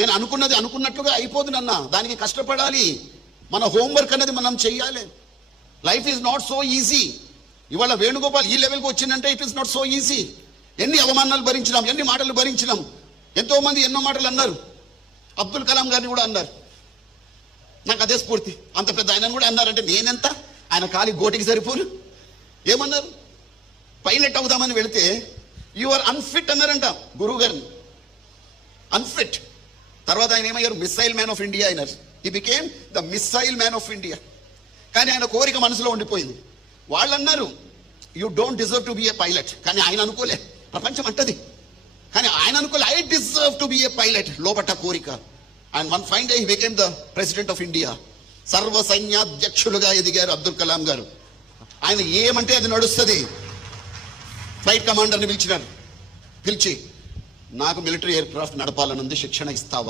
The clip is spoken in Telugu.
నేను అనుకున్నది అనుకున్నట్లుగా అయిపోదు నాన్న, దానికి కష్టపడాలి. మన హోంవర్క్ అనేది మనం చెయ్యాలి. Life is not so easy. ఇవాళ వేణుగోపాల్ ఈ లెవెల్కి వచ్చిందంటే it is not so easy. ఎన్ని అవమానాలు భరించినాం, ఎన్ని మాటలు భరించినాం. ఎంతో మంది ఎన్నో మాటలు అన్నారు. అబ్దుల్ కలాం గారిని కూడా అన్నారు. నాకు అదే స్ఫూర్తి. అంత పెద్ద ఆయన కూడా అన్నారంటే నేనెంత, ఆయన కాలి గోటికి సరిపోను. ఏమన్నారు? పైలట్ అవుదామని వెళితే యు ఆర్ అన్ఫిట్ అన్నారంట గురువు గారిని. అన్ఫిట్. తర్వాత ఆయన ఏమయ్యారు? మిస్సైల్ మ్యాన్ ఆఫ్ ఇండియా అయినారు. He became the missile man of India. కానీ ఆయన కోరిక మనసులో ఉండిపోయింది. వాళ్ళు అన్నారు you don't deserve to be A pilot. కానీ ఆయన అనుకోలే, ప్రపంచం అంటది. కానీ ఆయన అనుకోలే, I deserve to be A pilot. లోపట కోరిక. And one fine day he became the president of India. సర్వ సైన్యాధ్యక్షులుగా ఎదిగారు అబ్దుల్ కలాం గారు. ఆయన ఏమంటే అది నడుస్తుంది. ఫ్లైట్ కమాండర్ని పిలిచినారు. పిలిచి నాకు మిలిటరీ ఎయిర్ క్రాఫ్ట్ నడపాలనుంది, శిక్షణ ఇస్తావా?